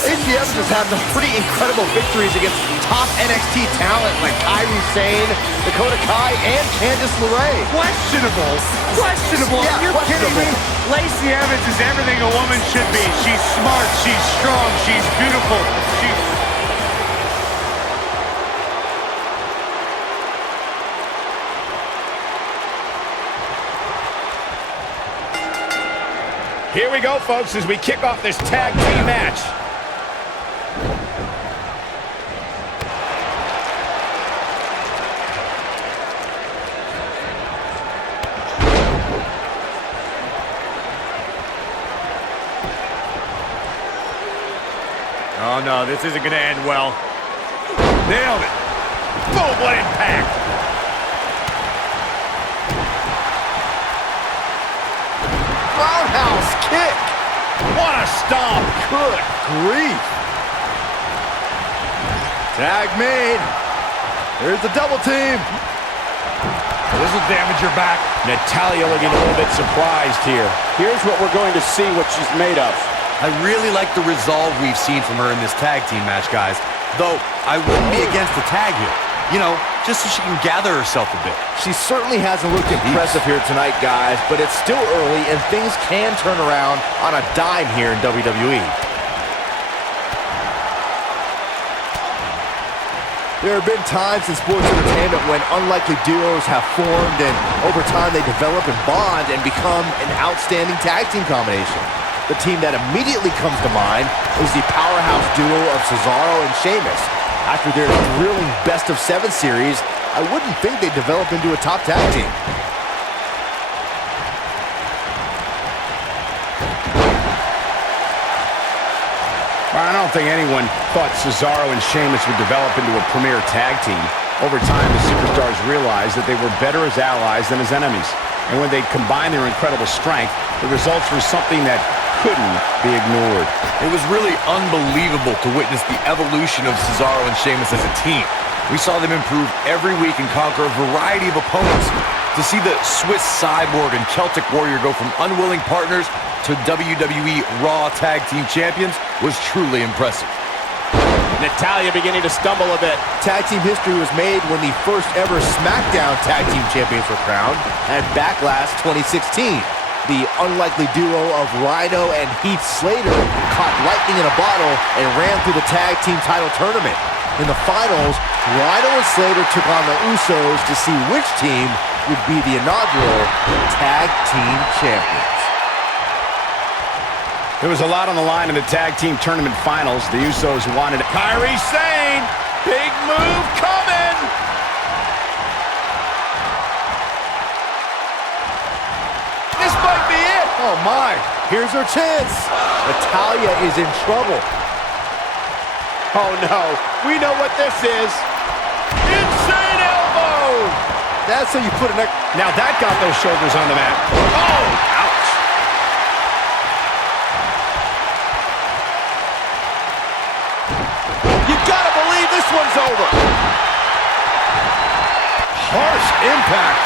Lacey Evans has had some pretty incredible victories against top NXT talent like Kairi Sane, Dakota Kai, and Candice LeRae. Questionable? Yeah, You're kidding me? Lacey Evans is everything a woman should be. She's smart, she's strong, she's beautiful. Here we go, folks, as we kick off this tag team match. Oh no, this isn't gonna end well. Nailed it. Boom, what impact. Roundhouse kick. What a stomp. Good grief. Tag made. Here's the double team. This will damage your back. Natalya looking a little bit surprised here. Here's what we're going to see what she's made of. I really like the resolve we've seen from her in this tag team match, guys. Though, I wouldn't be against the tag here. You know, just so she can gather herself a bit. She certainly hasn't looked impressive here tonight, guys, but it's still early and things can turn around on a dime here in WWE. There have been times in sports entertainment when unlikely duos have formed and over time they develop and bond and become an outstanding tag team combination. The team that immediately comes to mind is the powerhouse duo of Cesaro and Sheamus. After their thrilling best-of-7 series, I wouldn't think they'd develop into a top tag team. I don't think anyone thought Cesaro and Sheamus would develop into a premier tag team. Over time, the superstars realized that they were better as allies than as enemies. And when they combined their incredible strength, the results were something that couldn't be ignored. It was really unbelievable to witness the evolution of Cesaro and Sheamus as a team. We saw them improve every week and conquer a variety of opponents. To see the Swiss Cyborg and Celtic Warrior go from unwilling partners to WWE Raw Tag Team Champions was truly impressive. Natalya beginning to stumble a bit. Tag team history was made when the first ever SmackDown Tag Team Champions were crowned at Backlash 2016. The unlikely duo of Rhino and Heath Slater caught lightning in a bottle and ran through the tag team title tournament. In the finals, Rhino and Slater took on the Usos to see which team would be the inaugural Tag Team Champions. There was a lot on the line in the tag team tournament finals. The Usos wanted Kairi Sane. Big move coming. This might be it. Oh my, here's her chance. Natalya is in trouble. Oh no, we know what this is. Insane elbow. That's how you put an... Now that got those shoulders on the mat. Oh, ouch. You gotta believe this one's over. Harsh impact.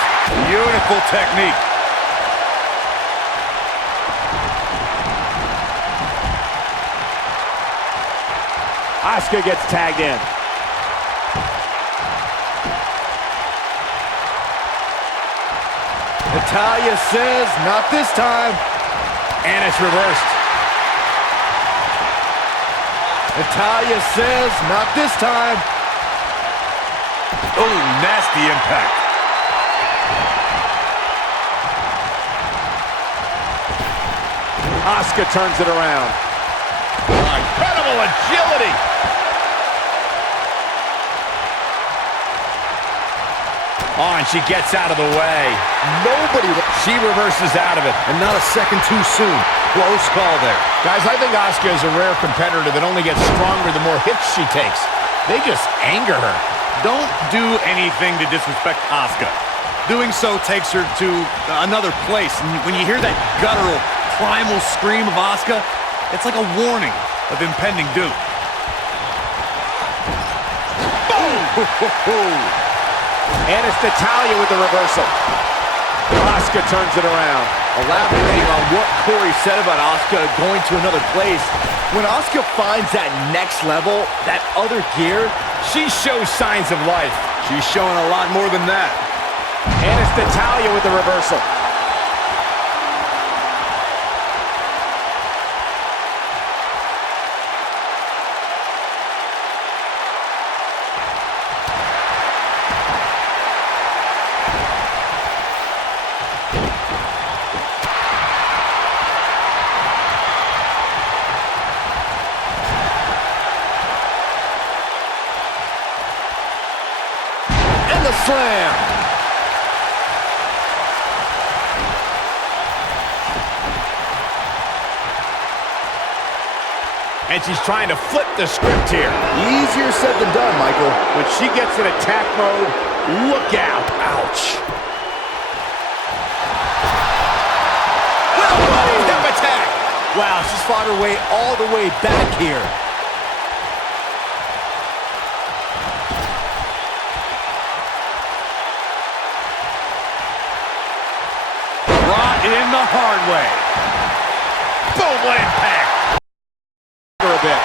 Beautiful technique. Asuka gets tagged in. Natalya says, not this time. And it's reversed. Natalya says, not this time. Oh, nasty impact. Asuka turns it around. Incredible agility. Oh, and she gets out of the way. She reverses out of it. And not a second too soon. Close call there. Guys, I think Asuka is a rare competitor that only gets stronger the more hits she takes. They just anger her. Don't do anything to disrespect Asuka. Doing so takes her to another place. And when you hear that guttural, primal scream of Asuka, it's like a warning of impending doom. Boom! And it's Natalya with the reversal. Asuka turns it around. Elaborating on what Corey said about Asuka going to another place, when Asuka finds that next level, that other gear, She shows signs of life. She's showing a lot more than that. And it's Natalya with the reversal. slam. And she's trying to flip the script here. Easier said than done, Michael. When she gets in attack mode, look out. Ouch. Step attack. Wow, she's fought her way all the way back here. Brought in the hard way. Boom, what impact. For a bit.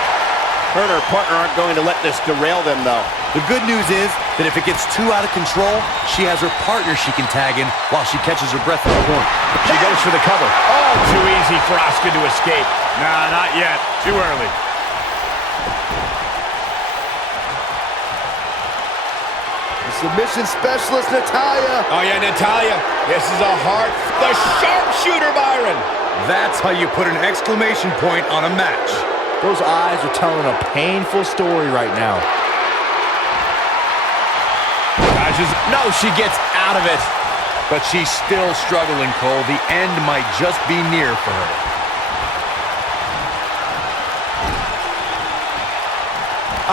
Her and her partner aren't going to let this derail them, though. The good news is that if it gets too out of control, she has her partner she can tag in while she catches her breath in the corner. She goes for the cover. Oh, too easy for Asuka to escape. Nah, not yet. Too early. Submission specialist, Natalya. Oh, yeah, Natalya. This is a the sharpshooter, Byron. That's how you put an exclamation point on a match. Those eyes are telling a painful story right now. No, she gets out of it. But she's still struggling, Cole. The end might just be near for her.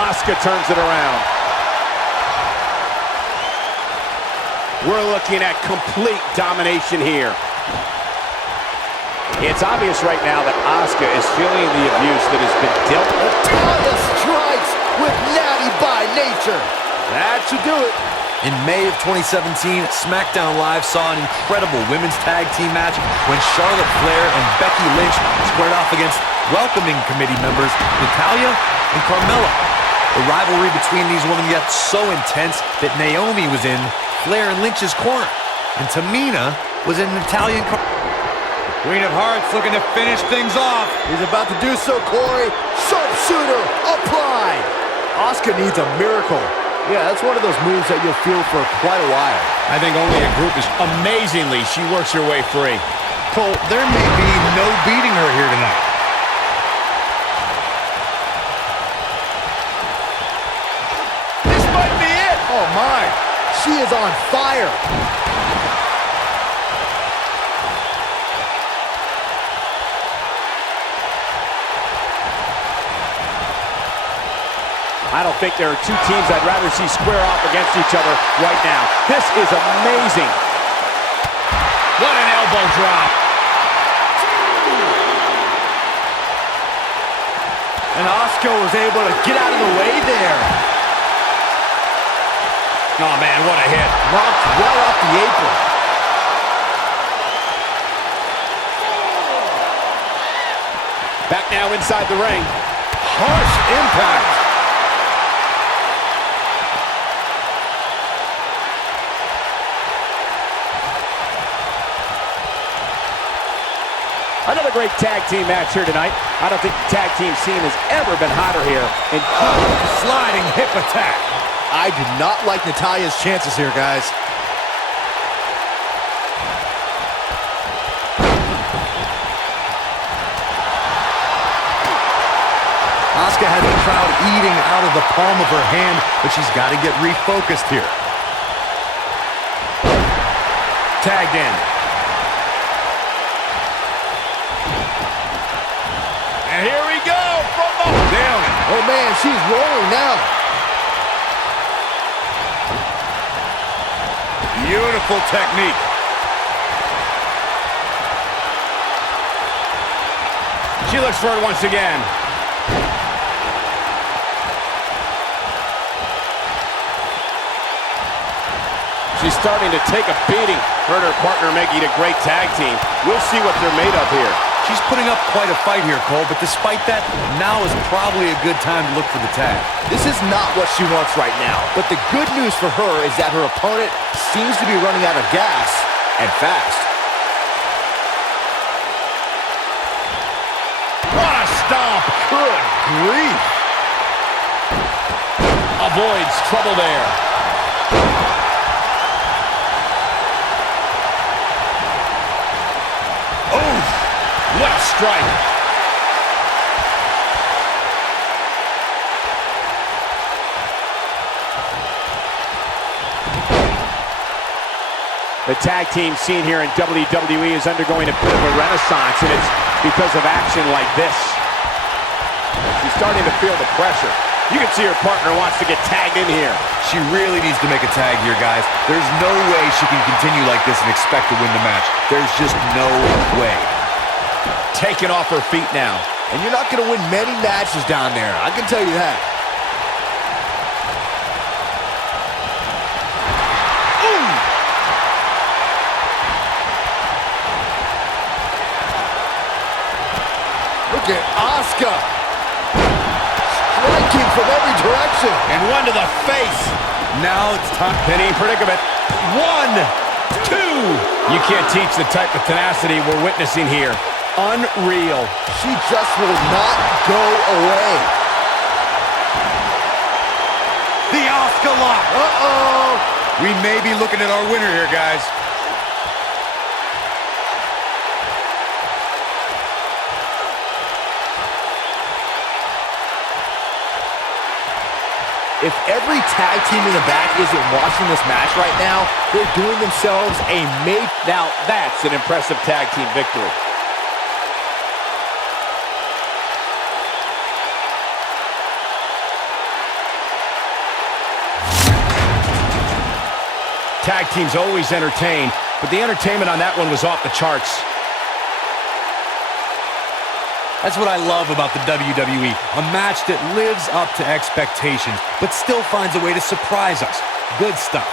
Asuka turns it around. We're looking at complete domination here. It's obvious right now that Asuka is feeling the abuse that has been dealt. Natalya strikes with natty by nature. That should do it. In May of 2017, SmackDown Live saw an incredible women's tag team match when Charlotte Flair and Becky Lynch squared off against welcoming committee members Natalya and Carmella. The rivalry between these women got so intense that Naomi was in Flair and Lynch's corner, and Tamina was in Natalya and Queen of Hearts looking to finish things off. He's about to do so, Corey. Sharpshooter applied. Asuka needs a miracle. Yeah, that's one of those moves that you'll feel for quite a while. I think only a group is amazingly. She works her way free. Cole, there may be no beating her here tonight. This might be it. Oh, my. She is on fire. I don't think there are two teams I'd rather see square off against each other right now. This is amazing. What an elbow drop. And Asuka was able to get out of the way there. Oh, man, what a hit. Knocked well off the apron. Back now inside the ring. Harsh impact. Another great tag team match here tonight. I don't think the tag team scene has ever been hotter here. And Sliding hip attack. I do not like Natalya's chances here, guys. Asuka has the crowd eating out of the palm of her hand, but she's got to get refocused here. tagged in. And here we go from the down. Oh man, she's rolling now. Beautiful technique. She looks for it once again. She's starting to take a beating. Her and her partner making a great tag team. We'll see what they're made of here. She's putting up quite a fight here, Cole, but despite that, now is probably a good time to look for the tag. This is not what she wants right now, but the good news for her is that her opponent seems to be running out of gas, and fast. What a stomp! Good grief! Avoids trouble there. What a strike. The tag team scene here in WWE is undergoing a bit of a renaissance, and it's because of action like this. She's starting to feel the pressure. You can see her partner wants to get tagged in here. She really needs to make a tag here, guys. There's no way she can continue like this and expect to win the match. There's just no way. Taken off her feet now. And you're not going to win many matches down there, I can tell you that. Ooh. Look at Asuka. Striking from every direction. And one to the face. Now it's time. Pinning predicament. 1, 2. You can't teach the type of tenacity we're witnessing here. Unreal. She just will not go away. The Asuka lock. Uh-oh. We may be looking at our winner here, guys. If every tag team in the back isn't watching this match right now, they're doing themselves a Now, that's an impressive tag team victory. Tag teams always entertain, but the entertainment on that one was off the charts. That's what I love about the WWE. A match that lives up to expectations, but still finds a way to surprise us. Good stuff.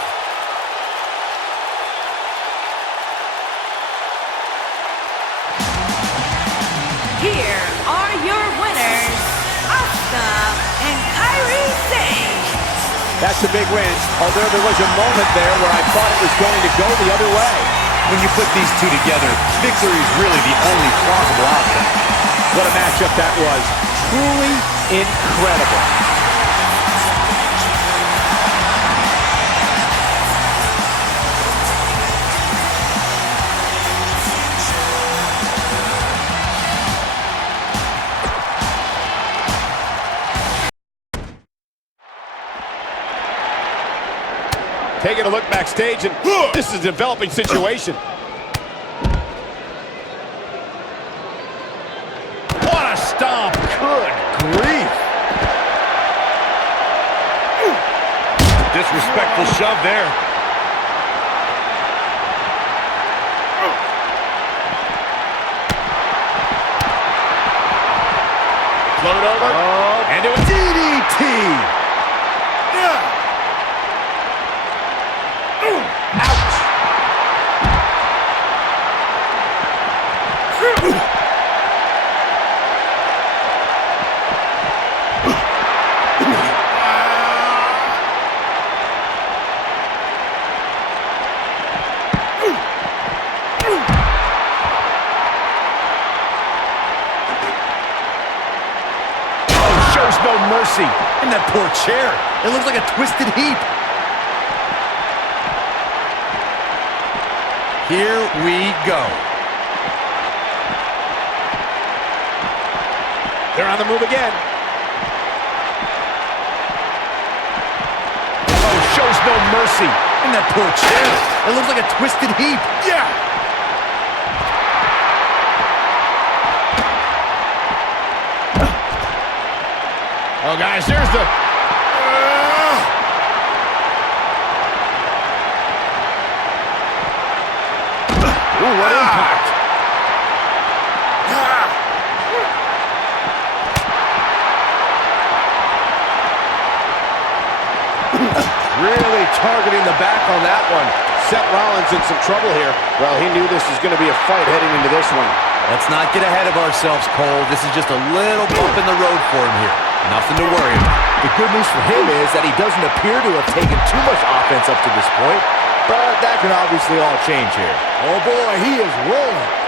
Here are your winners, Asuka and Kairi Sane. That's a big win, although there was a moment there where I thought it was going to go the other way. When you put these two together, victory is really the only plausible outcome. What a matchup that was. Truly incredible. Taking a look backstage, and this is a developing situation. What a stomp! Good grief! Disrespectful shove there. Float over, and do a DDT! Shows no mercy. And that poor chair. It looks like a twisted heap. Here we go. They're on the move again. Oh, shows no mercy. And that poor chair. It looks like a twisted heap. Yeah. Oh, guys, there's the... Ooh, what impact. Really targeting the back on that one. Seth Rollins in some trouble here. Well, he knew this was going to be a fight heading into this one. Let's not get ahead of ourselves, Cole. This is just a little bump in the road for him here. Nothing to worry about. The good news for him is that he doesn't appear to have taken too much offense up to this point, but that can obviously all change here. Oh boy, he is rolling.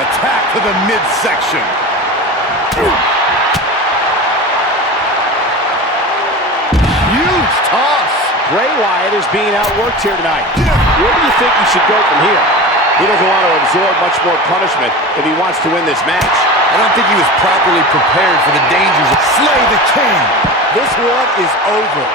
Attack to the midsection. Huge toss. Bray Wyatt is being outworked here tonight. Where do you think he should go from here? He doesn't want to absorb much more punishment if he wants to win this match. I don't think he was properly prepared for the dangers of Slay the King. This one is over.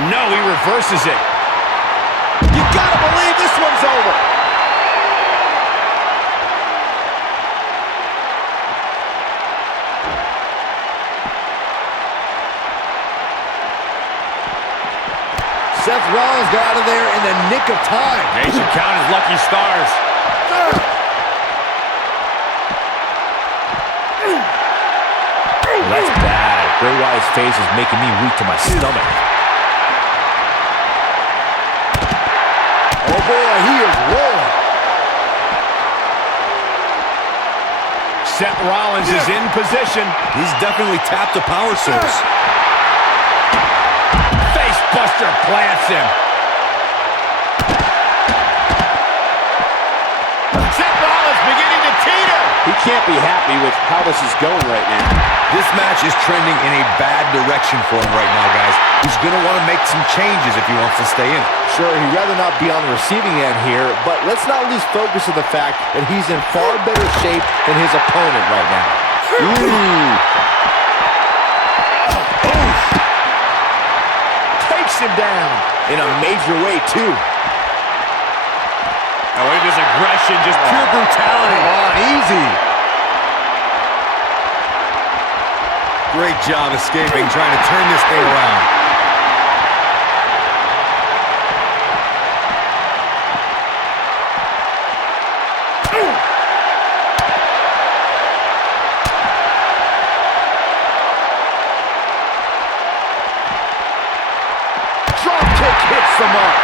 No, he reverses it. You gotta believe this one's over. got out of there in the nick of time. They should count his lucky stars. That's bad. Bray Wyatt's face is making me weak to my stomach. Oh boy, he is rolling. Seth Rollins is in position. He's definitely tapped a power source. Facebuster plants him. Seth Rollins beginning to teeter. He can't be happy with how this is going right now. This match is trending in a bad direction for him right now, guys. He's going to want to make some changes if he wants to stay in. Sure, he'd rather not be on the receiving end here, but let's not lose focus on the fact that he's in far better shape than his opponent right now. Takes him down in a major way, too. Oh, look at this aggression, just pure brutality. Come on, easy. Great job escaping, trying to turn this thing around. Drop kick hits the mark.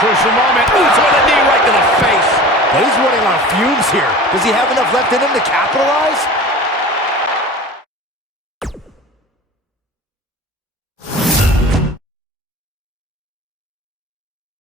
Crucial moment. Ooh, with a knee right to the face. But he's running on fumes here. Does he have enough left in him to capitalize?